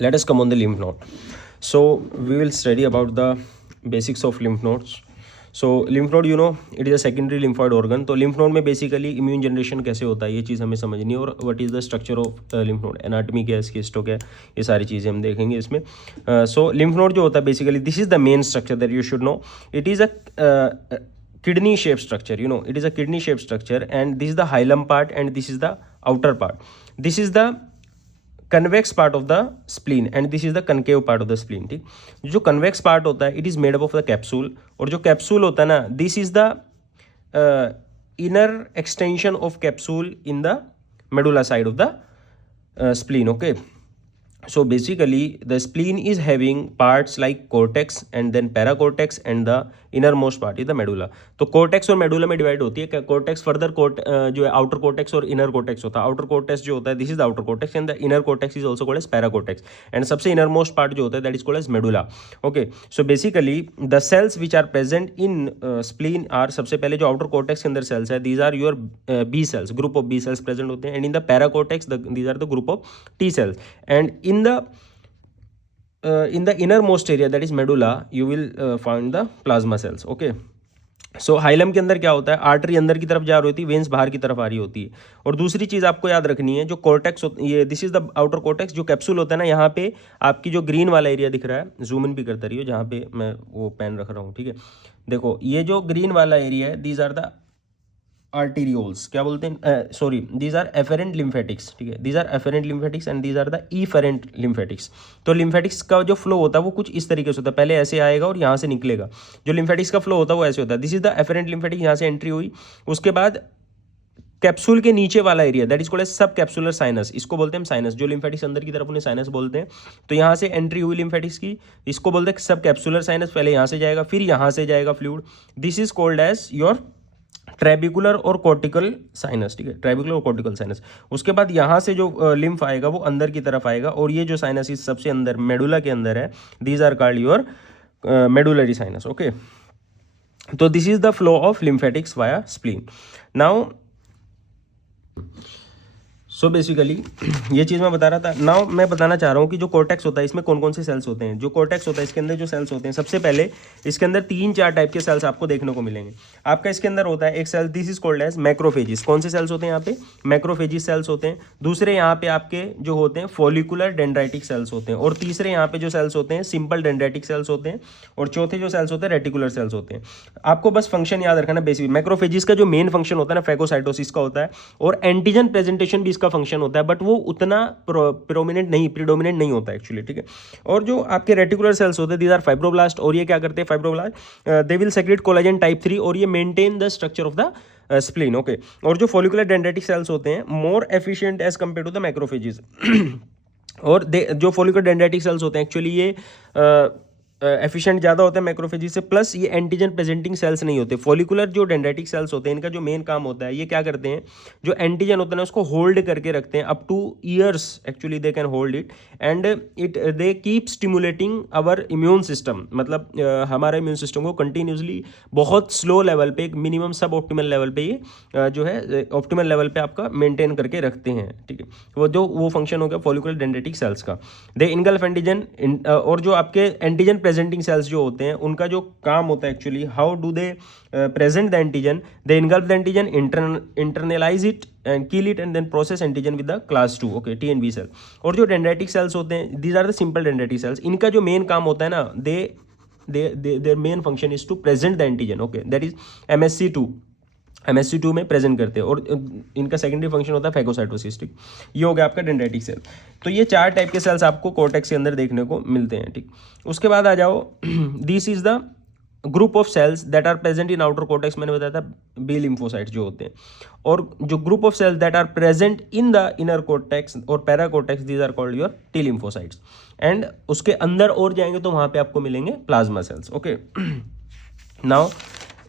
Let us come on the lymph node. So we will study about the basics of lymph nodes. So lymph node, it is a secondary lymphoid organ. तो lymph node में basically immune generation कैसे होता है ये चीज़ हमें समझनी है, और what is the structure of lymph node, anatomy क्या है इसकी, हिस्टो क्या है, ये सारी चीज़ें हम देखेंगे इसमें. So lymph node जो होता है basically this is the main structure that you should know. It is a kidney shaped structure. It is a kidney shaped structure, and this is the hilum part and this is the outer part. This is the convex part of the spleen and this is the concave part of the spleen. ठीक, जो convex part होता है it is made up of the capsule, और जो capsule होता है ना this is the inner extension of capsule in the medulla side of the spleen. Okay, so basically the spleen is having parts like cortex and then paracortex and the innermost part is the medulla. तो cortex और medulla में divide होती है. cortex further जो है outer cortex और inner cortex होता है. outer cortex जो होता है this is the outer cortex and the inner cortex is also called as paracortex, and सबसे innermost part जो होता है that is called as medulla. Okay, so basically the cells which are present in spleen are, सबसे पहले जो outer cortex के अंदर cells है these are your B cells, group of B cells present होते हैं, and in the paracortex these are the group of T cells, and in the innermost area that is medulla you will find the plasma cells. Okay, so hilum के अंदर क्या होता है, artery अंदर की तरफ जा रही होती है, वेन्स बाहर की तरफ आ रही होती है. और दूसरी चीज़ आपको याद रखनी है, जो कॉर्टेक्स ये this is the outer cortex, जो कैप्सूल होता है ना यहाँ पे आपकी जो ग्रीन वाला एरिया दिख रहा है, जूम इन भी करता रहिए जहाँ पे मैं वो पेन रख रहा हूँ. ठीक है, देखो ये जो ग्रीन वाला एरिया है दीज आर द आर्टीरियोल्स, क्या बोलते हैं, sorry these are afferent lymphatics. ठीक है, these are afferent lymphatics and these are the efferent lymphatics. तो लिम्फेटिक्स का जो फ्लो होता है वो कुछ इस तरीके से होता है, पहले ऐसे आएगा और यहाँ से निकलेगा. जो लिम्फेटिक्स का फ्लो होता है वो ऐसे होता है. This is the efferent lymphatics, यहाँ से एंट्री हुई, उसके बाद कैप्सूल के नीचे वाला area that is called as subcapsular sinus, इसको बोलते हैं साइनस. जो लिम्फेटिक्स अंदर की तरफ उन्हें साइनस बोलते हैं. तो यहाँ से एंट्री हुई लिम्फेटिक्स की, इसको बोलते हैं सब कैप्सुलर साइनस. पहले यहाँ से जाएगा फिर यहाँ से जाएगा fluid. This is called as your trabecular और कॉर्टिकल साइनस. ठीक है, ट्रेबिकुलर और कॉर्टिकल साइनस. उसके बाद यहाँ से जो लिम्फ आएगा वो अंदर की तरफ आएगा, और ये जो साइनस इस सबसे अंदर मेडुला के अंदर है these are called your medullary sinus. Okay, तो this is the flow of lymphatics via spleen. Now so basically ये चीज़ मैं बता रहा था. नाउ मैं बताना चाह रहा हूँ कि जो कॉर्टेक्स होता है इसमें कौन कौन से सेल्स होते हैं. जो कॉर्टेक्स होता है इसके अंदर जो सेल्स होते हैं, सबसे पहले इसके अंदर 3-4 टाइप के सेल्स आपको देखने को मिलेंगे. आपका इसके अंदर होता है एक cell, this is called as macrophages. कौन से सेल्स होते हैं यहाँ पे, मैक्रोफेजिस सेल्स होते हैं. दूसरे यहाँ पे आपके जो होते हैं फॉलिकुलर डेंड्राइटिक सेल्स होते हैं, और तीसरे यहाँ पे जो सेल्स होते हैं सिंपल डेंड्राइटिक सेल्स होते हैं, और चौथे जो सेल्स होते हैं रेटिकुलर सेल्स होते हैं. आपको बस फंक्शन याद रखना बेसिक. मैक्रोफेजिस का जो मेन फंक्शन होता है ना फैगोसाइटोसिस का होता है, और एंटीजन प्रेजेंटेशन भी इसका फंक्शन होता है, बट वो उतना प्रोमिनेंट नहीं, प्रीडोमिनेंट नहीं होता एक्चुअली. ठीक है, और जो आपके रेटिकुलर सेल्स होते हैं दीज आर फाइब्रोब्लास्ट, और ये क्या करते हैं fibroblast, they will secrete collagen type 3, और ये maintain the structure of the spleen. Okay, और जो फॉलिकुलर डेंड्राइटिक सेल्स होते हैं more efficient as compare to the macrophages. और जो फॉलिकुलर डेंड्राइटिक सेल्स होते हैं एक्चुअली ये एफिशिएंट ज़्यादा होता है मैक्रोफेजिस से, प्लस ये एंटीजन प्रेजेंटिंग सेल्स नहीं होते. फॉलिकुलर जो डेंड्राइटिक सेल्स होते हैं इनका जो मेन काम होता है ये क्या करते हैं, जो एंटीजन होता है ना उसको होल्ड करके रखते हैं up to years. Actually they can hold it and it they keep stimulating our immune system. मतलब हमारे इम्यून सिस्टम को कंटिन्यूसली बहुत स्लो लेवल पे, एक मिनिमम सब ऑप्टिमल लेवल पे ये जो है ऑप्टिमल लेवल पे आपका मेंटेन करके रखते हैं. ठीक है, वो फंक्शन हो गया फॉलिकुलर डेंड्राइटिक सेल्स का. दे इनगल्फ एंटीजन, और जो आपके एंटीजन प्रेजेंटिंग सेल्स जो होते हैं उनका जो काम होता है actually how do they present the antigen, they engulf the antigen, internalize it and kill it and then process antigen with the class 2. Okay, T and B cell. और जो डेंड्राइटिक सेल्स होते हैं these are the simple dendritic cells. इनका जो main काम होता है ना their main function is to present the antigen. Okay, that is MSC2 में प्रेजेंट करते हैं, और इनका सेकेंडरी फंक्शन होता है फैगोसाइटोसिस. ठीक, ये हो गया आपका डेंड्राइटिक सेल. तो ये 4 टाइप के सेल्स आपको कॉर्टेक्स के अंदर देखने को मिलते हैं. ठीक, उसके बाद आ जाओ, this is the group of cells that are present in outer cortex. मैंने बताया था बी लिम्फोसाइट्स जो होते हैं, और जो group of cells that are present in the inner cortex और paracortex these are called your T lymphocytes. And उसके अंदर और जाएंगे तो वहाँ पे आपको मिलेंगे प्लाज्मा सेल्स. ओके, नाउ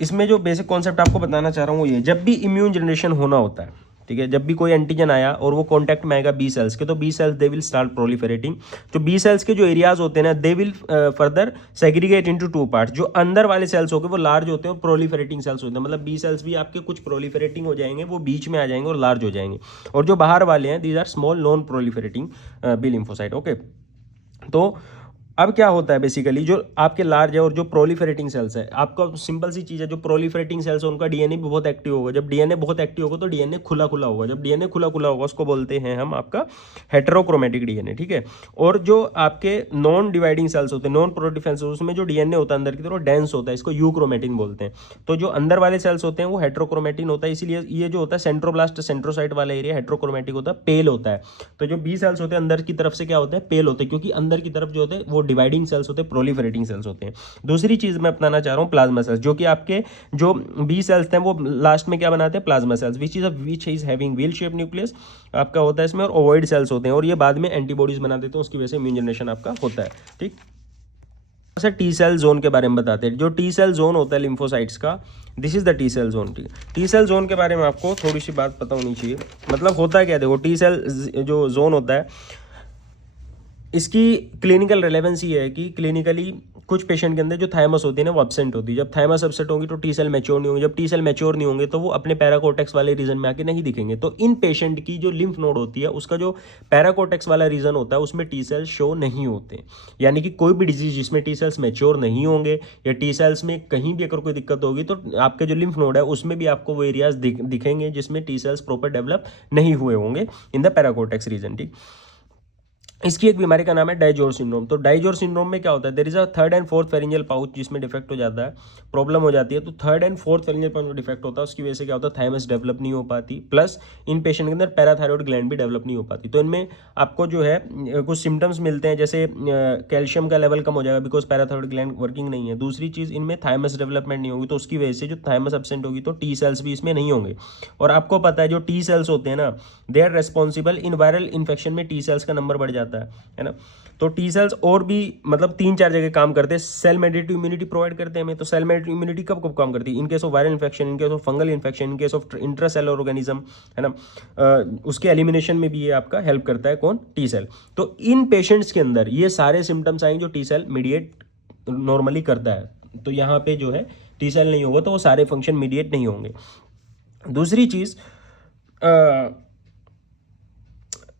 इसमें जो बेसिक कॉन्सेप्ट आपको बताना चाह रहा हूँ वो ये, जब भी इम्यून जनरेशन होना होता है, ठीक है, जब भी कोई एंटीजन आया और वो कॉन्टैक्ट में आएगा बी सेल्स के, तो B cells they will start proliferating. तो बी सेल्स के जो एरियाज होते हैं ना they will further segregate into 2 part. जो अंदर वाले सेल्स होंगे वो लार्ज होते हैं और प्रोलिफरेटिंग सेल्स होते हैं. मतलब बी सेल्स भी आपके कुछ प्रोलिफरेटिंग हो जाएंगे, वो बीच में आ जाएंगे और लार्ज हो जाएंगे. और जो बाहर वाले हैं these are small non proliferating B lymphocyte. Okay, तो अब क्या होता है बेसिकली, जो आपके लार्ज है और जो प्रोलिफरेटिंग सेल्स है, आपका सिंपल सी चीज़ है, जो प्रोलिफरेटिंग सेल्स है उनका डीएनए भी बहुत एक्टिव होगा। जब डीएनए बहुत एक्टिव होगा तो डीएनए खुला खुला होगा। जब डीएनए खुला खुला होगा उसको बोलते हैं हम आपका हेटेरोक्रोमेटिक डीएनए, ठीक है। और जो आपके नॉन डिवाइडिंग सेल्स होते हैं, नॉन प्रोलिफरेटिव सेल्स, उसमें जो डीएनए होता है अंदर की तरफ डेंस होता है, इसको यूक्रोमेटिन बोलते हैं। तो जो अंदर वाले सेल्स होते हैं वो हेटेरोक्रोमेटिन होता है, इसीलिए ये जो होता है सेंट्रोब्लास्ट सेंट्रोसाइट वाला एरिया हेटेरोक्रोमेटिक होता है, पेल होता है। तो जो बी सेल्स होते हैं अंदर की तरफ से क्या होते हैं, पेल होते हैं, क्योंकि अंदर की तरफ जो होते हैं वो डिवाइडिंग सेल्स होते हैं, प्रोलिफरेटिंग सेल्स होते हैं। दूसरी चीज मैं अपनाना चाह रहा हूं प्लाज्मा सेल्स, जो कि आपके जो बी सेल्स हैं वो लास्ट में क्या बनाते हैं, plasma cells, which is having wheel shape nucleus आपका होता है इसमें, और ओवॉइड सेल्स होते हैं, और ये बाद में एंटीबॉडीज बना देते हैं, उसकी वजह से इम्यून जनरेशन आपका होता है, ठीक। से टी सेल जोन के बारे में बताते हैं। जो टी सेल जोन होता है लिम्फोसाइट्स का, this is the T sell zone. T sell zone के बारे में आपको थोड़ी सी बात पता होनी चाहिए। मतलब होता है क्या, देखो टी सेल जो जोन होता है इसकी क्लिनिकल रेलेवेंस ये है कि क्लिनिकली कुछ पेशेंट के अंदर जो थाइमस होती है ना वो एब्सेंट होती है। जब थाइमस एब्सेंट होगी तो टी सेल मैच्योर नहीं होंगे। जब टी सेल मैच्योर नहीं होंगे तो वो अपने पैराकोर्टेक्स वाले रीजन में आके नहीं दिखेंगे। तो इन पेशेंट की जो लिम्फ नोड होती है उसका जो पैराकोर्टेक्स वाला रीजन होता है उसमें टी सेल्स शो नहीं होते। यानी कि कोई भी डिजीज जिसमें टी सेल्स मैच्योर नहीं होंगे या टी सेल्स में कहीं भी अगर कोई दिक्कत होगी तो आपके जो लिम्फ नोड है उसमें भी आपको वो एरियाज दिखेंगे जिसमें टी सेल्स प्रॉपर डेवलप नहीं हुए होंगे इन द पैराकोर्टेक्स रीजन, ठीक। इसकी एक बीमारी का नाम है डाइजोर सिंड्रोम। तो डाइजोर सिंड्रोम में क्या होता है, there is a third and fourth pharyngeal pouch जिसमें डिफेक्ट हो जाता है, प्रॉब्लम हो जाती है। तो third and fourth pharyngeal pouch में डिफेक्ट होता है, उसकी वजह से क्या होता है, थाइमस डेवलप नहीं हो पाती, प्लस इन पेशेंट के अंदर पैराथायरॉइड ग्लैंड भी डेवलप नहीं हो पाती। तो इनमें आपको जो है कुछ सिम्टम्स मिलते हैं, जैसे कैल्शियम का लेवल कम हो जाएगा बिकॉज पैराथायरॉइड ग्लैंड वर्किंग नहीं है। दूसरी चीज इनमें थाइमस डेवलपमेंट नहीं होगी, तो उसकी वजह से जो थाइमस एब्सेंट होगी तो टी सेल्स भी इसमें नहीं होंगे। और आपको पता है जो टी सेल्स होते हैं ना, they are responsible in viral infection में टी सेल्स का नंबर बढ़ जाता है ना। तो टी सेल्स और भी मतलब 3-4 जगह काम करते हैं। सेल मेडिएटेड इम्यूनिटी प्रोवाइड करते हैं हमें। तो सेल मेडिएटेड इम्यूनिटी कब कब काम करती है, इन case of viral infection, in case of fungal infection, in case of intracellular organism, है ना। उसके एलिमिनेशन में भी ये आपका हेल्प करता है कौन, टी सेल। तो इन पेशेंट्स के अंदर ये सारे सिम्टम्स आएंगे जो टी सेल मीडिएट नॉर्मली करता है। तो यहाँ पे जो है टी सेल नहीं होगा तो वो सारे फंक्शन मीडिएट नहीं होंगे। दूसरी चीज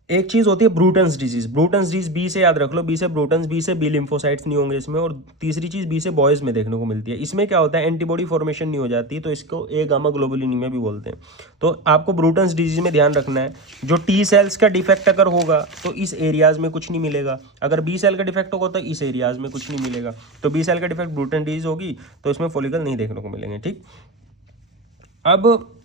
एक चीज होती है ब्रूटन्स डिजीज। ब्रूटन्स डिजीज बी से याद रख लो, बी से ब्रूटन्स, बी से बी लिम्फोसाइट्स नहीं होंगे इसमें। और तीसरी चीज बी से बॉयज में देखने को मिलती है। इसमें क्या होता है, एंटीबॉडी फॉर्मेशन नहीं हो जाती, तो इसको ए गामा ग्लोबुलिनीमिया भी बोलते हैं। तो आपको ब्रूटन्स डिजीज में ध्यान रखना है, जो टी सेल्स का डिफेक्ट अगर होगा तो इस एरियाज में कुछ नहीं मिलेगा, अगर बी सेल का डिफेक्ट होगा तो इस एरियाज में कुछ नहीं मिलेगा। तो बी सेल का डिफेक्ट ब्रूटन डिजीज होगी तो इसमें फॉलिकल नहीं देखने को मिलेंगे, ठीक। अब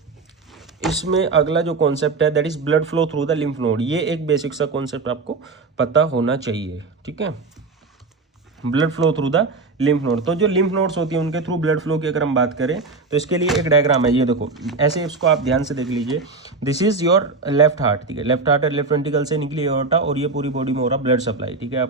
इसमें अगला जो कॉन्सेप्ट है that is blood flow through the lymph node. ये एक बेसिक सा कॉन्सेप्ट आपको पता होना चाहिए, ठीक है। Blood flow through the lymph node. तो जो लिम्फ नोड्स होती हैं उनके थ्रू ब्लड फ्लो की अगर हम बात करें तो इसके लिए एक डायग्राम है, ये देखो ऐसे, इसको आप ध्यान से देख लीजिए। This is your left heart, ठीक है। लेफ्ट हार्ट और लेफ्ट वेंट्रिकल से निकली एओर्टा और ये पूरी बॉडी में हो रहा ब्लड सप्लाई, ठीक है।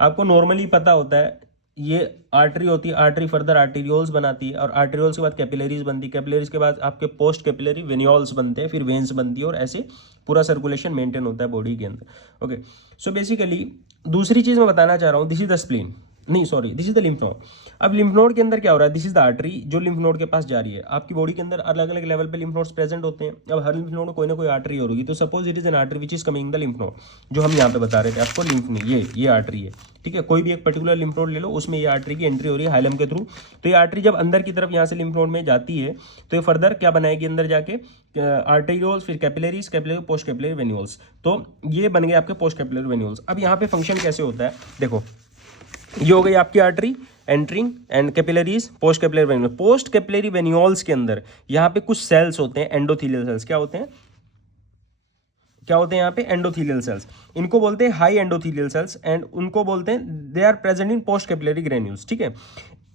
आपको नॉर्मली पता होता है ये आर्टरी होती है, आर्टरी फर्दर आर्टेरियोल्स बनाती है और आर्टेरियोल्स के बाद कैपिलरीज बनती है, कैपिलरीज के बाद आपके पोस्ट कैपिलरी वेन्यूल्स बनते हैं, फिर वेन्स बनती है और ऐसे पूरा सर्कुलेशन मेंटेन होता है बॉडी के अंदर। ओके, सो बेसिकली दूसरी चीज मैं बताना चाह रहा हूँ, दिस इज द स्प्लीन, नहीं sorry, this is the lymph node. अब लिम्फ नोड के अंदर क्या हो रहा है, दिस इज द आर्टरी जो लिम्फ नोड के पास जा रही है। आपकी बॉडी के अंदर अलग अलग लेवल पे लिम्फ नोड्स प्रेजेंट होते हैं। अब हर लिम्फ नोड में कोई ना कोई आर्टरी होगी, तो suppose it is an artery which is coming the lymph node, जो हम यहाँ पे बता रहे थे आपको, लिम्फ नहीं, ये आर्टरी है, ठीक है। कोई भी एक पर्टिकुलर लिम्फ नोड ले लो, उसमें ये आर्टरी की एंट्री हो रही है हाइलम के थ्रू। तो ये आर्टरी जब अंदर की तरफ यहाँ से लिम्फ नोड में जाती है तो ये फर्दर क्या बनाएगी अंदर जाके, आर्टेरियोल्स, फिर capillaries, capillary post capillary venules. तो ये बन गए आपके पोस्ट कैपिलरी वेन्यूल्स। अब यहाँ पे फंक्शन कैसे होता है, देखो ये हो गई आपकी artery entering and capillaries, post capillary venule. Post capillary venules के अंदर यहाँ पे कुछ सेल्स होते हैं, एंडोथीलियल सेल्स। क्या होते हैं यहाँ पे, एंडोथीलियल सेल्स। इनको बोलते हैं हाई एंडोथीलियल सेल्स एंड उनको बोलते हैं they are present in post capillary granules, ठीक है।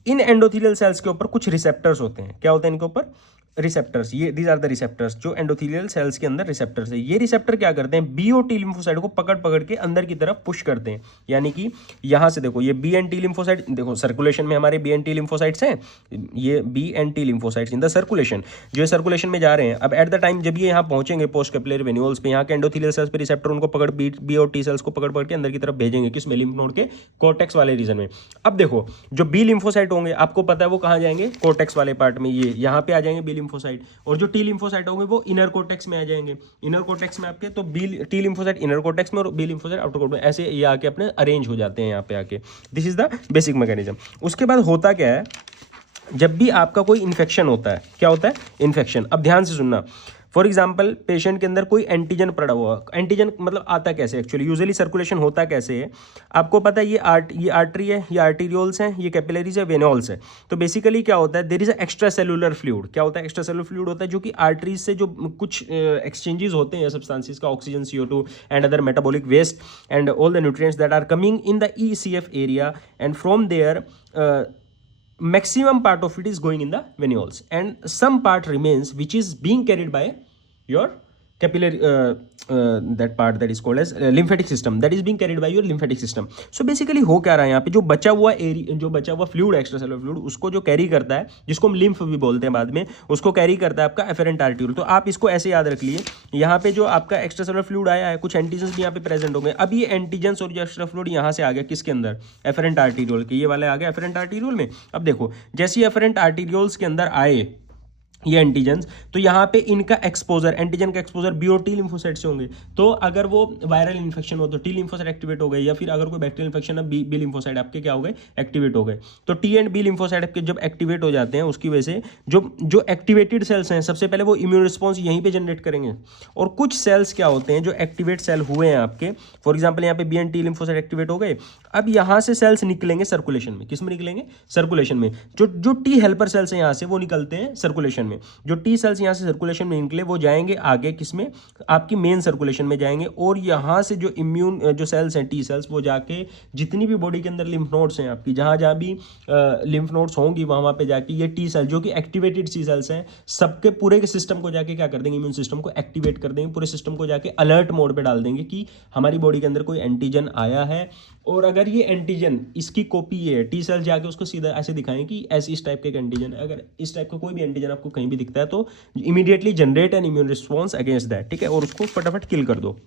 इन एंडोथीलियल सेल्स के ऊपर कुछ रिसेप्टर्स होते हैं। क्या होते हैं इनके ऊपर, रिसेप्टर्स। ये दीज आर द रिसेप्टर्स जो एंडोथेलियल सेल्स के अंदर रिसेप्टर्स है। ये रिसेप्टर क्या करते हैं, बी और टी लिम्फोसाइट को पकड़ के अंदर की तरफ पुश करते हैं। यानी कि यहां से देखो ये बी एंड टी लिम्फोसाइट, देखो सर्कुलेशन में हमारे बी एंड टी लिम्फोसाइट्स हैं, ये B and T lymphocytes in the circulation, जो सर्कुलेशन में जा रहे हैं। अब एट द टाइम जब ये यहाँ पहुंचेंगे पोस्ट कैपिलरी वेन्यूल्स पे, यहाँ के एंडोथेलियल सेल्स पे रिसेप्टर उनको पकड़ बी और टी सेल्स को पकड़ के अंदर की तरफ भेजेंगे, किसमें, लिम्फ नोड के कॉर्टेक्स वाले रीजन में। अब देखो जो बी लिम्फोसाइट होंगे आपको पता है वो कहाँ जाएंगे, कॉर्टेक्स वाले पार्ट में, ये यहाँ पे आ जाएंगे बी लिम्फोसाइट, और जो टी लिम्फोसाइट होंगे वो इनर कोर्टेक्स में आ जाएंगे। इनर कोर्टेक्स में आपके तो B T lymphocyte inner cortex में और बी लिम्फोसाइट आउटर कोर्टेक्स में, ऐसे ये आके अपने अरेंज हो जाते हैं यहाँ पे आके। This is the basic mechanism. उसके बाद होता क्या है, जब भी आपका कोई इन्फेक्शन होता है, क्या होता है, इन्फेक्शन। अब ध्यान से सुनना, फॉर एग्जाम्पल पेशेंट के अंदर कोई एंटीजन पड़ा हुआ, एंटीजन मतलब आता कैसे एक्चुअली, यूजुअली सर्कुलेशन होता कैसे है आपको पता है, ये आर्टरी है, ये आर्टीरियोल्स हैं, ये कैपिलरीज है, वेनोल्स है। तो बेसिकली क्या होता है, there is a extra cellular fluid. क्या होता है, एक्स्ट्रा सेलुलर फ्लूइड होता है जो कि आर्टरीज से जो कुछ एक्सचेंजेस होते हैं सब्सटेंसेस का, oxygen, CO2 and other metabolic waste and all the nutrients that are coming in the ECF area, and from there maximum part of it is going in the venules and some part remains which is being carried by your capillary that part that is called as lymphatic system, that is being carried by your lymphatic system. So basically हो क्या रहा है यहाँ पे, जो बचा हुआ area, जो बचा हुआ फ्लूइड, एक्स्ट्रा सेलुलर फ्लूइड, उसको जो कैरी करता है, जिसको हम लिम्फ भी बोलते हैं बाद में, उसको कैरी करता है आपका एफेरेंट आर्टिक्यूल। तो आप इसको ऐसे याद रख लिए, यहाँ पे जो आपका एक्स्ट्रा सेलुलर फ्लूइड आया है, कुछ एंटीजन्स भी यहाँ पे प्रेजेंट हो गए। अब ये एंटीजन्स और जो एक्स्ट्रा फ्लूइड यहाँ से आ गया किसके अंदर, एफेरेंट आर्टिक्यूल के, ये वाले आ गए एफेरेंट आर्टिक्यूल में। अब देखो जैसे ही एफेरेंट आर्टिक्यूल्स के अंदर आए ये एंटीजन्स, तो यहाँ पे इनका एक्सपोजर, एंटीजन का एक्सपोजर बी और टी लिम्फोसाइट से होंगे। तो अगर वो वायरल इन्फेक्शन हो तो टी लिम्फोसाइट एक्टिवेट हो गए, या फिर अगर कोई बैक्टीरियल इन्फेक्शन है बी लिम्फोसाइट आपके क्या हो गए, एक्टिवेट हो गए। तो टी एंड बी लिम्फोसाइट आपके जब एक्टिवेट हो जाते हैं, उसकी वजह से जो एक्टिवेटेड सेल्स हैं सबसे पहले वो इम्यून रिस्पॉन्स यहीं पर जनरेट करेंगे। और कुछ सेल्स क्या होते हैं जो एक्टिवेट सेल हुए हैं आपके, फॉर एग्जाम्पल यहाँ पे B and T lymphocyte activate हो गए। अब यहाँ से सेल्स निकलेंगे सर्कुलेशन में, किस में निकलेंगे, सर्कुलेशन में। जो टी हेल्पर सेल्स हैं यहाँ से वो निकलते हैं सर्कुलेशन में। जो टी सेल्स यहाँ से सर्कुलेशन में निकले वो जाएंगे आगे किसमें, आपकी मेन सर्कुलेशन में जाएंगे। और यहाँ से जो इम्यून जो सेल्स हैं टी सेल्स, वो जाके जितनी भी बॉडी के अंदर लिम्फ नोड्स हैं आपकी, जहाँ जहाँ भी लिम्फ नोड्स होंगी वहाँ पे जाके ये टी सेल जो कि एक्टिवेटेड टी सेल्स हैं, सबके पूरे के सिस्टम को जाके क्या कर देंगे, इम्यून सिस्टम को एक्टिवेट कर देंगे, पूरे सिस्टम को जाके अलर्ट मोड पे डाल देंगे कि हमारी बॉडी के अंदर कोई एंटीजन आया है। और अगर ये एंटीजन इसकी कॉपी है, टी सेल जाके उसको सीधा ऐसे दिखाएं कि ऐसे इस टाइप के एंटीजन है। अगर इस टाइप का कोई भी एंटीजन आपको कहीं भी दिखता है तो immediately generate an immune response against that, ठीक है, और उसको फटाफट किल कर दो।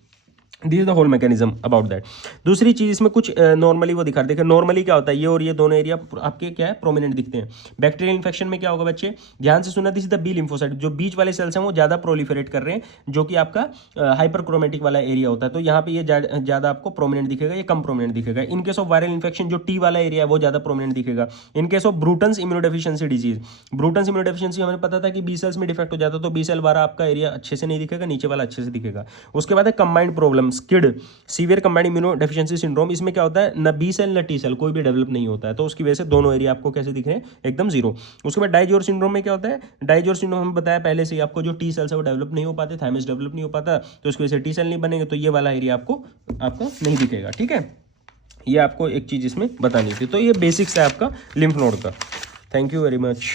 This is the whole mechanism about that. दूसरी चीज इसमें कुछ नॉर्मली वो दिखा, देखिए नॉर्मली क्या होता है, ये और ये दोनों एरिया आपके क्या है, प्रोमिनेंट दिखते हैं। बैक्टीरियल इन्फेक्शन में क्या होगा बच्चे, ध्यान से सुनना, this is the B lymphocyte, जो बीच वाले सेल्स हैं वो ज्यादा प्रोलिफरेट कर रहे हैं, जो कि आपका हाइपरक्रोमेटिक वाला एरिया होता है। तो यहाँ पे ये ज्यादा आपको प्रोमिनेंट दिखेगा, ये कम प्रोमिनेंट दिखेगा। In case of viral infection जो टी वाला एरिया है वो ज्यादा प्रोमिनेंट दिखेगा। In case of Bruton's immunodeficiency disease, Bruton's immunodeficiency हमें पता था कि बी सेल्स में डिफेक्ट हो जाता है, तो बी सेल वाला आपका एरिया अच्छे से नहीं दिखेगा, नीचे वाला अच्छे से दिखेगा। उसके बाद है combined problem, skid, severe combined immuno deficiency syndrome. इसमें क्या होता है, न बी सेल न टी सेल कोई भी डेवलप नहीं होता है, तो उसकी वजह से दोनों एरिया आपको कैसे दिख रहे हैं, एकदम जीरो। उसके बाद डाइजोर सिंड्रोम में क्या होता है, डाइजोर सिंड्रोम हमें बताया पहले से, आपको जो टी सेल्स है वो डेवलप नहीं हो पाते, थायमस डेवलप नहीं हो पाता, तो उसकी वजह से टी सेल नहीं बनेंगे, तो ये वाला एरिया आपको नहीं दिखेगा, ठीक है। ये आपको एक चीज इसमें बतानी थी। तो ये बेसिक्स है आपका लिम्फ नोड का। Thank you very much.